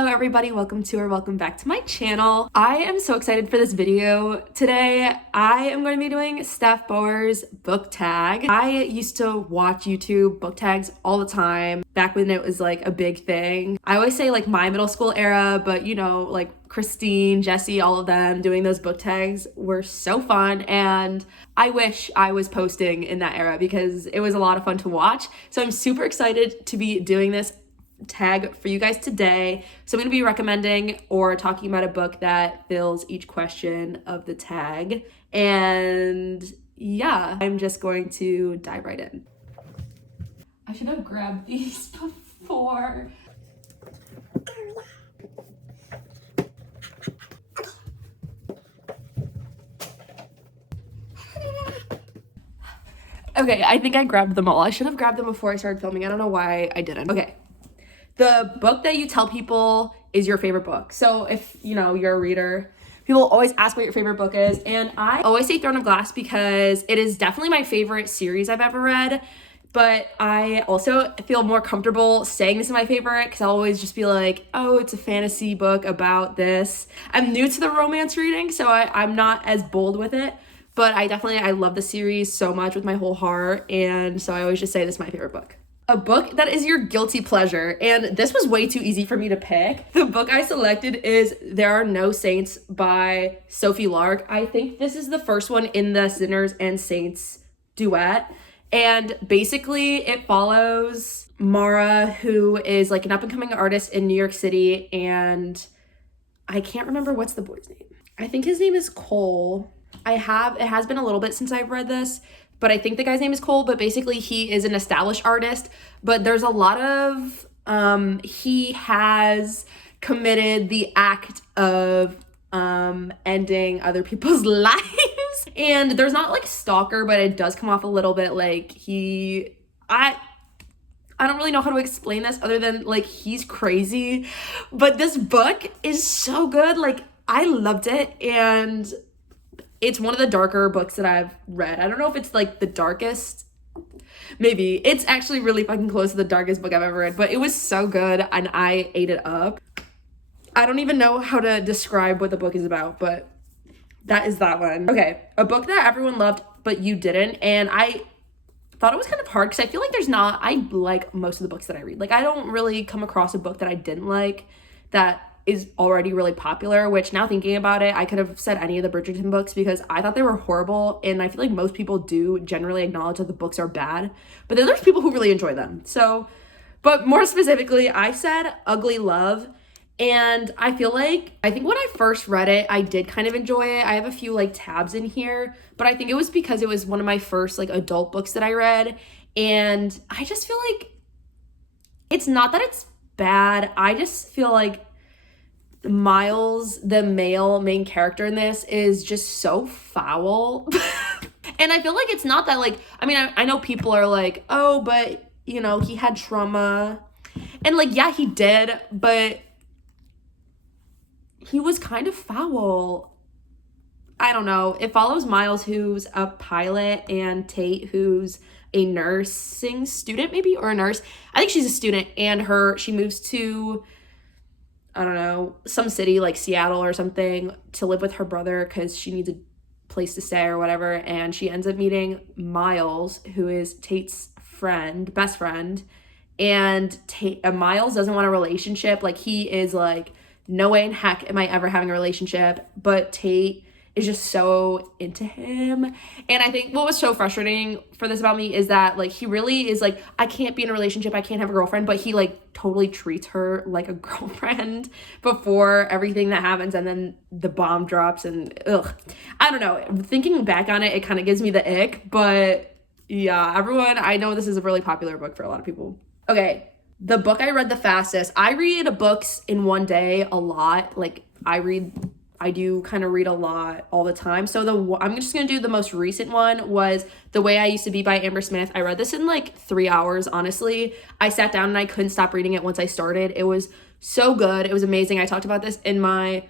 Hello everybody, welcome to or welcome back to my channel. I am so excited for this video today. I am going to be doing Steph Bower's book tag. I used to watch YouTube book tags all the time back when it was like a big thing. I always say like my middle school era, but you know, like Christine, Jessie, all of them doing those book tags were so fun, and I wish I was posting in that era because it was a lot of fun to watch. So I'm super excited to be doing this tag for you guys today. So I'm going to be recommending or talking about a book that fills each question of the tag. And yeah, I'm just going to dive right in. I should have grabbed these before. Okay, I think I grabbed them all. I should have grabbed them before I started filming. I don't know why I didn't. Okay. The book that you tell people is your favorite book. So if, you know, you're a reader, people always ask what your favorite book is. And I always say Throne of Glass because it is definitely my favorite series I've ever read. But I also feel more comfortable saying this is my favorite because I'll always just be like, oh, it's a fantasy book about this. I'm new to the romance reading, so I'm not as bold with it. But I love the series so much with my whole heart. And so I always just say this is my favorite book. A book that is your guilty pleasure, and this was way too easy for me to pick. The book I selected is There Are No Saints by Sophie Lark. I think this is the first one in the Sinners and Saints duet, and basically it follows Mara, who is like an up-and-coming artist in New York City, and I can't remember what's the boy's name. I think his name is Cole. It has been a little bit since I've read this, but I think the guy's name is Cole, but basically he is an established artist, but there's a lot of, he has committed the act of ending other people's lives. And there's not like stalker, but it does come off a little bit like I don't really know how to explain this other than like he's crazy. But this book is so good. Like I loved it, and it's one of the darker books that I've read. I don't know if it's like the darkest. Maybe. It's actually really fucking close to the darkest book I've ever read, but it was so good and I ate it up. I don't even know how to describe what the book is about, but that is that one. Okay, a book that everyone loved but you didn't, and I thought it was kind of hard because I feel like I like most of the books that I read. Like I don't really come across a book that I didn't like that is already really popular, which now thinking about it, I could have said any of the Bridgerton books because I thought they were horrible, and I feel like most people do generally acknowledge that the books are bad, but then there's people who really enjoy them. So, but more specifically, I said Ugly Love, and I think when I first read it, I did kind of enjoy it. I have a few like tabs in here, but I think it was because it was one of my first like adult books that I read, and I just feel like it's not that it's bad, I just feel like Miles, the male main character in this, is just so foul. And I feel like it's not that like, I mean, I know people are like, oh, but you know, he had trauma. And like, yeah, he did, but he was kind of foul. I don't know. It follows Miles, who's a pilot, and Tate, who's a nursing student maybe, or a nurse. I think she's a student, and she moves to, I don't know, some city like Seattle or something to live with her brother because she needs a place to stay or whatever. And she ends up meeting Miles, who is Tate's best friend. And Miles doesn't want a relationship. Like he is like, no way in heck am I ever having a relationship. But Tate is just so into him. And I think what was so frustrating for this about me is that like he really is like, I can't be in a relationship, I can't have a girlfriend, but he like totally treats her like a girlfriend before everything that happens, and then the bomb drops, and ugh, I don't know, thinking back on it, it kind of gives me the ick. But yeah, everyone, I know this is a really popular book for a lot of people. Okay, the book I read the fastest. I read books in one day a lot. Like I do kind of read a lot all the time. So I'm just going to do the most recent one was The Way I Used to Be by Amber Smith. I read this in like 3 hours, honestly. I sat down and I couldn't stop reading it once I started. It was so good. It was amazing. I talked about this in my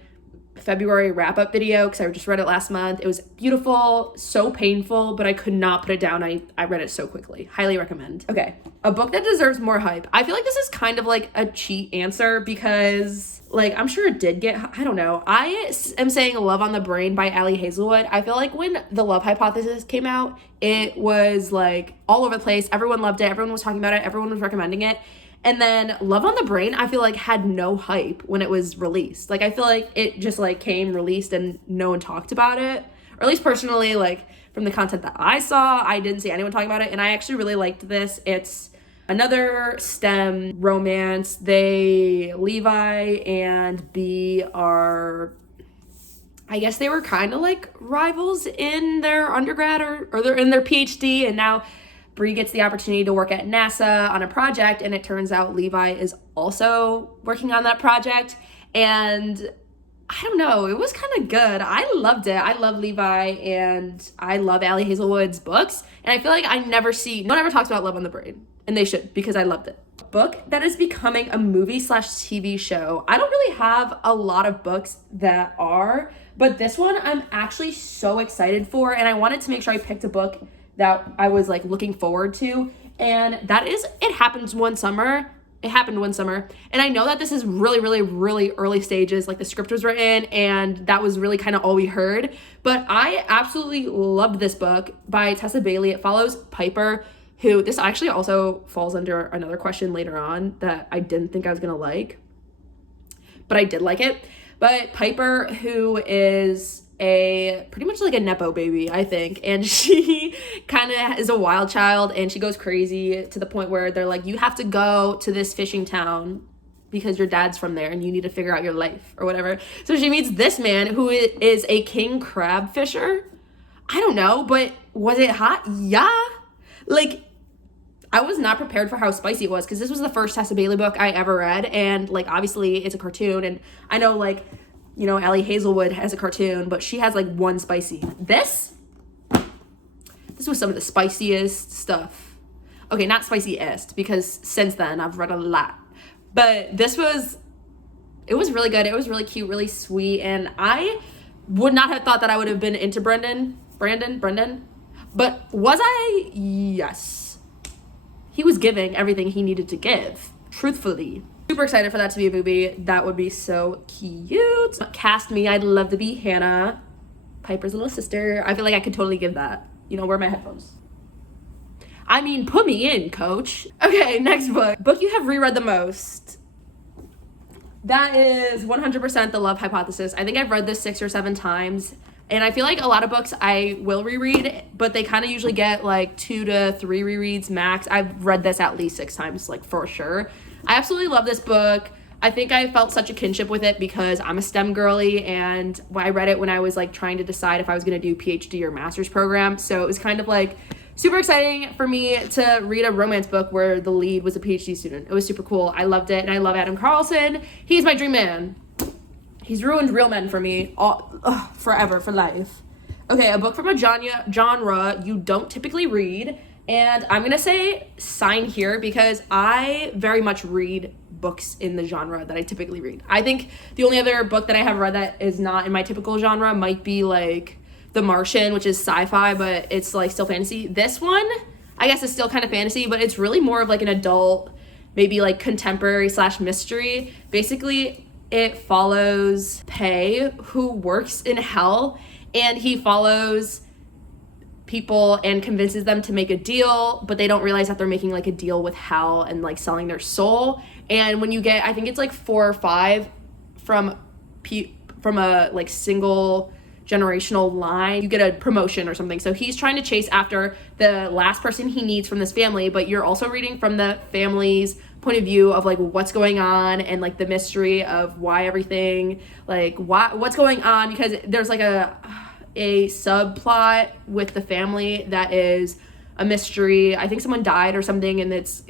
February wrap-up video because I just read it last month. It was beautiful, so painful, but I could not put it down. I read it so quickly. Highly recommend. Okay, a book that deserves more hype. I feel like this is kind of like a cheat answer because Like, I'm sure it did get, I don't know. I am saying Love on the Brain by Ali Hazelwood. I feel like when The Love Hypothesis came out, it was like all over the place. Everyone loved it. Everyone was talking about it. Everyone was recommending it. And then Love on the Brain, I feel like had no hype when it was released. Like, I feel like it just like came released and no one talked about it. Or at least personally, like from the content that I saw, I didn't see anyone talking about it. And I actually really liked this. It's another STEM romance. Levi and B are, I guess they were kind of like rivals in their undergrad or they're in their PhD, and now Bree gets the opportunity to work at NASA on a project, and it turns out Levi is also working on that project. And I don't know, it was kind of good. I loved it. I love Levi and I love Ali Hazelwood's books. And I feel like no one ever talks about Love on the Brain, and they should, because I loved it. Book that is becoming a movie/TV show. I don't really have a lot of books that are, but this one I'm actually so excited for, and I wanted to make sure I picked a book that I was like looking forward to, and that is It Happened One Summer. And I know that this is really early stages, like the script was written and that was really kind of all we heard, but I absolutely loved this book by Tessa Bailey. It follows Piper, who, this actually also falls under another question later on that I didn't think I was gonna like, but I did like it. But Piper, who is pretty much like a Nepo baby, I think. And she kind of is a wild child, and she goes crazy to the point where they're like, you have to go to this fishing town because your dad's from there and you need to figure out your life or whatever. So she meets this man who is a king crab fisher. I don't know, but was it hot? Yeah. Like, I was not prepared for how spicy it was, because this was the first Tessa Bailey book I ever read, and like obviously it's a cartoon, and I know like, you know, Ali Hazelwood has a cartoon, but she has like one spicy. This was some of the spiciest stuff. Okay, not spiciest, because since then I've read a lot. But it was really good. It was really cute, really sweet, and I would not have thought that I would have been into Brendan. But was I? Yes. He was giving everything he needed to give, truthfully. Super excited for that to be a movie. That would be so cute. Cast me, I'd love to be Hannah, Piper's little sister. I feel like I could totally give that. You know, wear my headphones. I mean, put me in, coach. Okay, next book. Book you have reread the most. That is 100% The Love Hypothesis. I think I've read this 6 or 7 times. And I feel like a lot of books I will reread, but they kind of usually get like 2 to 3 rereads max. I've read this at least 6 times, like for sure. I absolutely love this book. I think I felt such a kinship with it because I'm a STEM girly, and I read it when I was like trying to decide if I was going to do PhD or master's program. So it was kind of like super exciting for me to read a romance book where the lead was a PhD student. It was super cool. I loved it, and I love Adam Carlson. He's my dream man. He's ruined real men for me forever, for life. Okay, a book from a genre you don't typically read. And I'm going to say sign here because I very much read books in the genre that I typically read. I think the only other book that I have read that is not in my typical genre might be like The Martian, which is sci-fi, but it's like still fantasy. This one, I guess, is still kind of fantasy, but it's really more of like an adult, maybe like contemporary / mystery. Basically, it follows Pei, who works in hell, and he follows people and convinces them to make a deal, but they don't realize that they're making like a deal with hell and like selling their soul. And when you get, I think it's like 4 or 5 from a like single generational line, you get a promotion or something. So he's trying to chase after the last person he needs from this family, but you're also reading from the family's point of view of like what's going on and like the mystery of why everything, like what's going on, because there's like a subplot with the family that is a mystery. I think someone died or something, and it's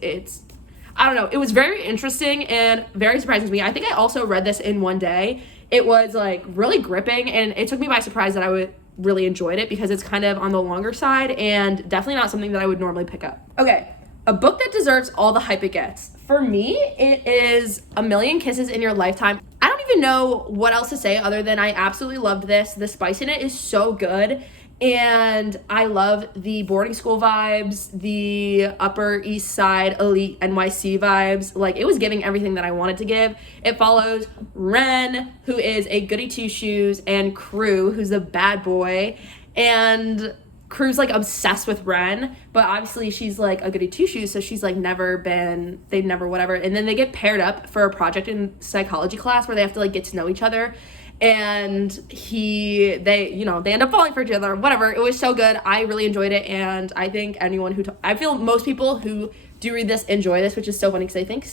I don't know. It was very interesting and very surprising to me. I think I also read this in one day. It was like really gripping, and it took me by surprise that I really enjoyed it because it's kind of on the longer side and definitely not something that I would normally pick up. Okay, a book that deserves all the hype it gets. For me, it is A Million Kisses in Your Lifetime. I don't even know what else to say other than I absolutely loved this. The spice in it is so good. And I love the boarding school vibes, the Upper East Side elite NYC vibes. Like, it was giving everything that I wanted to give. It follows Ren, who is a goody two-shoes, and Crew, who's a bad boy. And Crew's like obsessed with Ren, but obviously she's like a goody two-shoes, so she's like they've never whatever. And then they get paired up for a project in psychology class where they have to like get to know each other. And they end up falling for each other, whatever. It was so good. I really enjoyed it, and I think I feel most people who do read this enjoy this, which is so funny because I think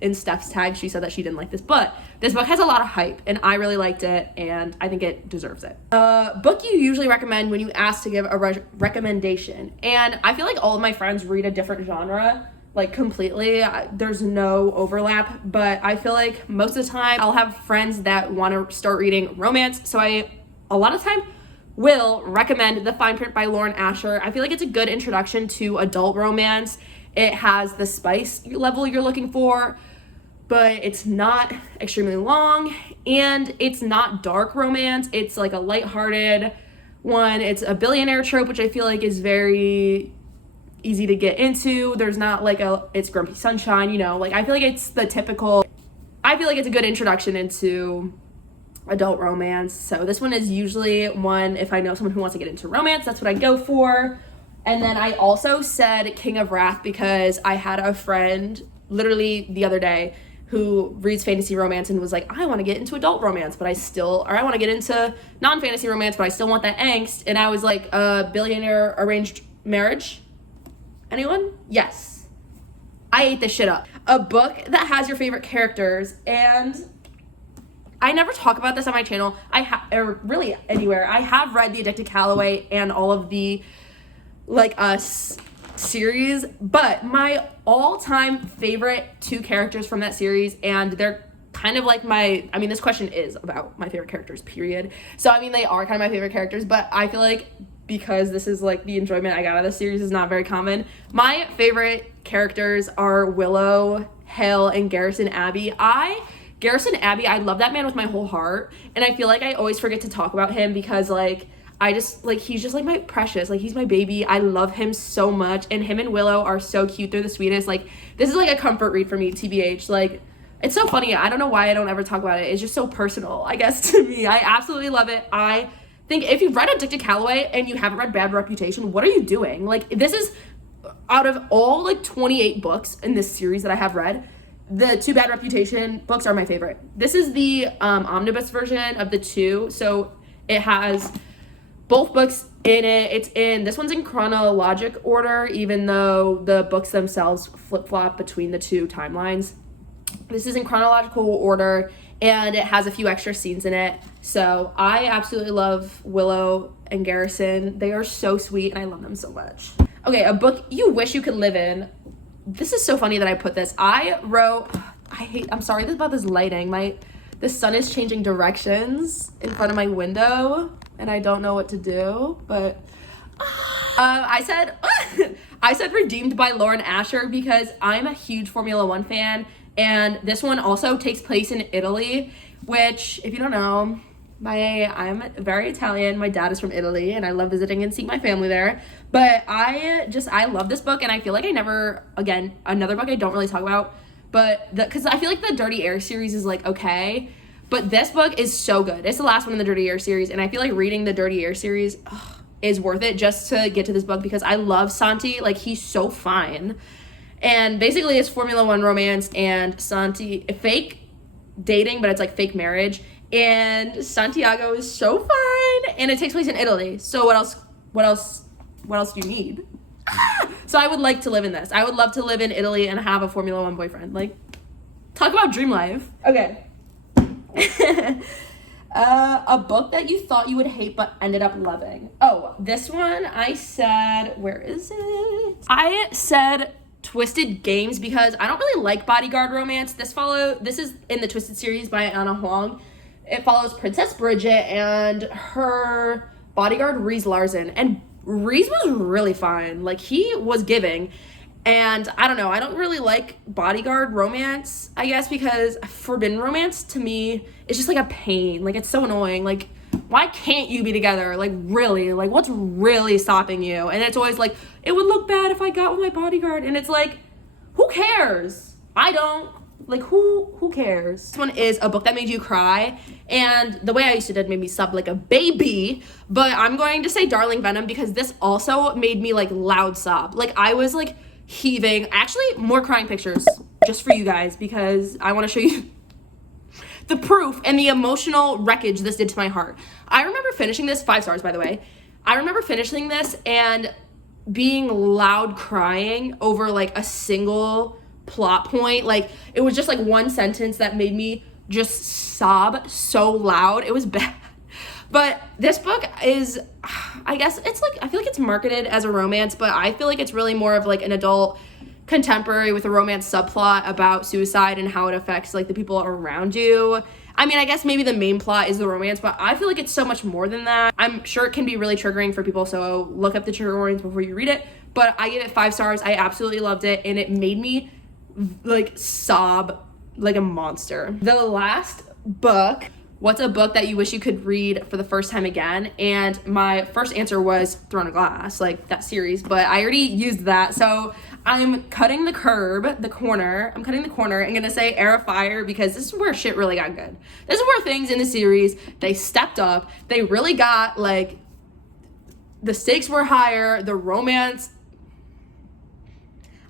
in Steph's tag she said that she didn't like this, but this book has a lot of hype, and I really liked it, and I think it deserves it. Book you usually recommend when you ask to give a recommendation, and I feel like all of my friends read a different genre, like completely. There's no overlap, but I feel like most of the time I'll have friends that want to start reading romance, so I a lot of time will recommend The Fine Print by Lauren Asher. I feel like it's a good introduction to adult romance. It has the spice level you're looking for, but it's not extremely long, and it's not dark romance. It's like a lighthearted one. It's a billionaire trope, which I feel like is very easy to get into. There's not like it's Grumpy Sunshine, like I feel like it's a good introduction into adult romance. So this one is usually one, if I know someone who wants to get into romance, that's what I go for. And then I also said King of Wrath because I had a friend literally the other day who reads fantasy romance and was like, I want to get into adult romance, or I want to get into non-fantasy romance, but I still want that angst. And I was like, billionaire arranged marriage? Anyone? Yes. I ate this shit up. A book that has your favorite characters, and I never talk about this on my channel, or really anywhere. I have read The Addicted Calloway and all of the Like Us series, but my all-time favorite two characters from that series, and they're kind of like this question is about my favorite characters, period. So, they are kind of my favorite characters, but I feel like because this is like the enjoyment I got out of the series is not very common. My favorite characters are Willow, Hale, and Garrison Abbey. Garrison Abbey, I love that man with my whole heart, and I feel like I always forget to talk about him because he's just like my precious, like he's my baby. I love him so much, and him and Willow are so cute. They're the sweetest. Like, this is like a comfort read for me, TBH. Like, it's so funny. I don't know why I don't ever talk about it. It's just so personal, I guess, to me. I absolutely love it. I think if you've read Addicted Calloway and you haven't read Bad Reputation, what are you doing? Like, this is, out of all like 28 books in this series that I have read, the two Bad Reputation books are my favorite. This is the omnibus version of the two, so it has both books in it. This one's in chronologic order, even though the books themselves flip-flop between the two timelines. This is in chronological order, and it has a few extra scenes in it. So I absolutely love Willow and Garrison. They are so sweet, and I love them so much. Okay, a book you wish you could live in. This is so funny that I put this. I'm sorry about this lighting. The sun is changing directions in front of my window, and I don't know what to do, but I said Redeemed by Lauren Asher because I'm a huge Formula One fan, and this one also takes place in Italy, which, if you don't know, I'm very Italian. My dad is from Italy, and I love visiting and seeing my family there. But I love this book, and I feel like another book I don't really talk about, but because I feel like the Dirty Air series is like okay, but this book is so good. It's the last one in the Dirty Air series, and I feel like reading the Dirty Air series is worth it just to get to this book because I love Santi. Like, he's so fine. And basically it's Formula One romance and Santi, fake dating, but it's like fake marriage. And Santiago is so fine, and it takes place in Italy. So what else do you need? So I would like to live in this. I would love to live in Italy and have a Formula One boyfriend. Like, talk about dream life. Okay. A book that you thought you would hate but ended up loving. Oh, this one I said, where is it? I said Twisted Games because I don't really like bodyguard romance. This is in the Twisted series by Anna Huang. It follows Princess Bridget and her bodyguard Reese Larson, and Reese was really fine. Like, he was giving, and I don't know, I don't really like bodyguard romance, I guess, because forbidden romance to me is just like a pain. Like, it's so annoying. Like, why can't you be together? Like, really? Like, what's really stopping you? And it's always like, it would look bad if I got with my bodyguard. And it's like, who cares? I don't. Like, who cares? This one is a book that made you cry, and the way I used to do it made me sob like a baby, but I'm going to say Darling Venom because this also made me like loud sob. Like, I was like heaving. Actually, more crying pictures just for you guys because I want to show you the proof and the emotional wreckage this did to my heart. I remember finishing this, 5 stars by the way. I remember finishing this and being loud crying over like a single plot point. Like, it was just like one sentence that made me just sob so loud. It was bad. But this book is, I guess it's like, I feel like it's marketed as a romance, but I feel like it's really more of like an adult contemporary with a romance subplot about suicide and how it affects like the people around you. I mean, I guess maybe the main plot is the romance, but I feel like it's so much more than that. I'm sure it can be really triggering for people, so look up the trigger warnings before you read it. But I give it 5 stars. I absolutely loved it, and it made me like sob like a monster. The last book, what's a book that you wish you could read for the first time again? And my first answer was Throne of Glass, like that series, but I already used that, so I'm cutting the corner. I'm gonna say Heir of Fire because this is where shit really got good. This is where things in the series, they stepped up. They really got, like, the stakes were higher, the romance.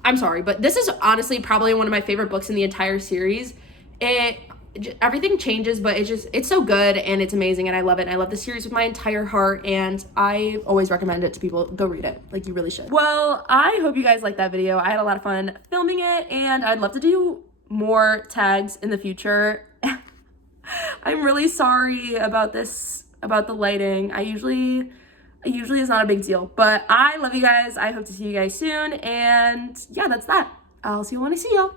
I'm sorry, but this is honestly probably one of my favorite books in the entire series. Everything changes, but it's so good and it's amazing and I love it. And I love the series with my entire heart and I always recommend it to people. Go read it. Like, you really should. Well, I hope you guys liked that video. I had a lot of fun filming it and I'd love to do more tags in the future. I'm really sorry about this, about the lighting. Usually it's not a big deal, but I love you guys. I hope to see you guys soon. And yeah, that's that. I'll see you when I see y'all.